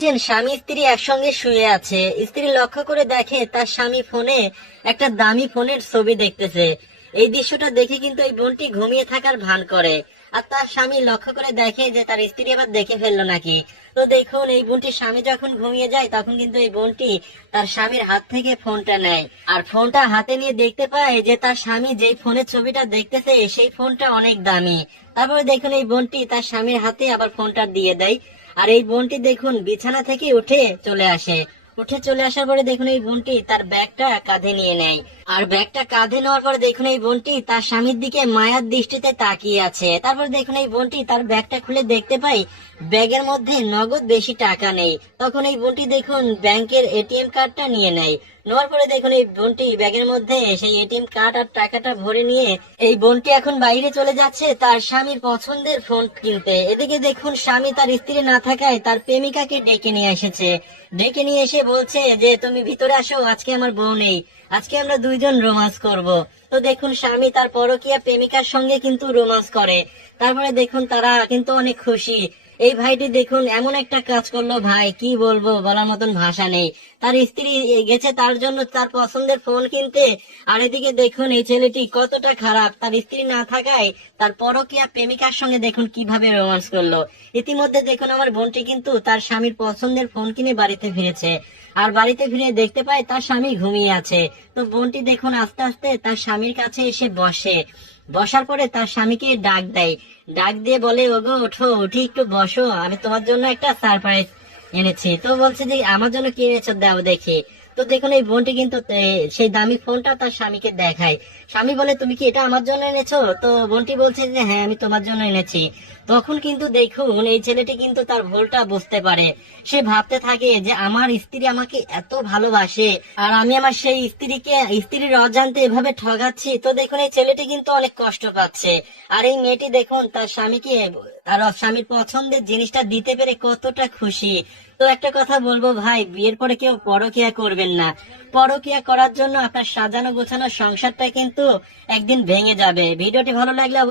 স্বামী স্ত্রী একসঙ্গে শুয়ে আছে। স্ত্রী লক্ষ্য করে দেখে তার স্বামী ফোনে একটা দামি ফোনের ছবি দেখতেছে। এই দৃশ্যটা দেখে কিন্তু এই বোনটি ঘুমিয়ে থাকার ভান করে। আর তার স্বামী লক্ষ্য করে দেখে যে তার স্ত্রী আবার দেখে ফেললো নাকি। তো দেখুন, এই বোনটির স্বামী যখন ঘুমিয়ে যায় তখন কিন্তু এই বোনটি তার স্বামীর হাত থেকে ফোনটা নেয়, আর ফোনটা হাতে নিয়ে দেখতে পায় যে তার স্বামী যেই ফোনের ছবিটা দেখতেছে সেই ফোনটা অনেক দামি। তারপরে দেখুন, এই বোনটি তার স্বামীর হাতে আবার ফোনটা দিয়ে দেয়। আর এই বোনটি দেখুন বিছানা থেকে উঠে চলে আসে। উঠে চলে আসার পরে দেখুন, এই বোনটি তার ব্যাগটা কাঁধে নিয়ে নেয়। আর ব্যাগটা কাঁধে নেওয়ার পরে দেখুন, এই বোনটি তার স্বামীর দিকে মায়ার দৃষ্টিতে তাকিয়ে আছে। তারপর দেখুন, এই বোনটি তার ব্যাগটা খুলে দেখতে পাই ব্যাগের মধ্যে নগদ বেশি টাকা নেই। তখন এই বোনটি দেখুন ব্যাংকের এটিএম কার্ডটা নিয়ে নেয়। নেওয়ার পরে দেখুন, এই বোনটি ব্যাগের মধ্যে সেই এটিএম কার্ড আর টাকাটা ভরে নিয়ে এই বোনটি এখন বাইরে চলে যাচ্ছে তার স্বামীর পছন্দের ফোন কিনতে। এদিকে দেখুন, স্বামী তার স্ত্রী না থাকায় তার প্রেমিকাকে ডেকে নিয়ে এসেছে। ডেকে নিয়ে এসে বলছে যে তুমি ভিতরে আসো, আজকে আমার বউ নেই, আজকে আমরা দুইজন রোমান্স করব। তো দেখুন, স্বামী তার পরকীয়া প্রেমিকার সঙ্গে কিন্তু রোমান্স করে। তারপরে দেখুন, তারা কিন্তু অনেক খুশি। এই ভাইটি দেখুন এমন একটা কাজ করলো, ভাই কি বলবো, বলার মতন ভাষা নেই। তার স্ত্রী গেছে তার জন্য তার পছন্দের ফোন কিনতে, আর এদিকে দেখুন এই ছেলেটি কতটা খারাপ, তার স্ত্রী না থাকায় তার পরকীয়া প্রেমিকার সঙ্গে দেখুন কিভাবে রোমান্স করলো। ইতিমধ্যে দেখুন আমার বোনটি কিন্তু তার স্বামীর পছন্দের ফোন কিনে বাড়িতে ফিরেছে। আর বাড়িতে ফিরে দেখতে পায় তার স্বামী ঘুমিয়ে আছে। তো বোনটি দেখুন আস্তে আস্তে তার স্বামীর কাছে এসে বসে। বসার পরে তার স্বামীকে ডাক দেয়। ডাক দিয়ে বলে, ওগো ওঠো, উঠি একটু বসো, আমি তোমার জন্য একটা সারপ্রাইজ এনেছি। তো বলছে যে আমার জন্য কি এনেছো, দাও দেখি। তো দেখুন, এই বোনটি কিন্তু সেই দামি ফোনটা তার স্বামীকে দেখায়। স্বামী বলে, তুমি কি এটা আমার জন্য এনেছো? তো বোনটি বলছে যে হ্যাঁ, আমি তোমার জন্য এনেছি। তখন কিন্তু দেখুন এই ছেলেটি কিন্তু তার ভুলটা বুঝতে পারে। সে ভাবতে থাকে যে আমার স্ত্রী আমাকে এত ভালোবাসে, আর আমি আমার সেই স্ত্রীকে স্ত্রীর অজান্তে এভাবে ঠগাচ্ছি। তো দেখুন, এই ছেলেটি কিন্তু অনেক কষ্ট পাচ্ছে। আর এই মেয়েটি দেখুন তার স্বামীকে তার স্বামীর পছন্দের জিনিসটা দিতে পেরে কতটা খুশি। তো একটা কথা বলবো ভাই, বিয়ের পরে কেউ পরকিয়া করবেন না। পরকিয়া করার জন্য আপনার সাজানো গোছানো সংসারটা কিন্তু একদিন ভেঙে যাবে। ভিডিওটি ভালো লাগলে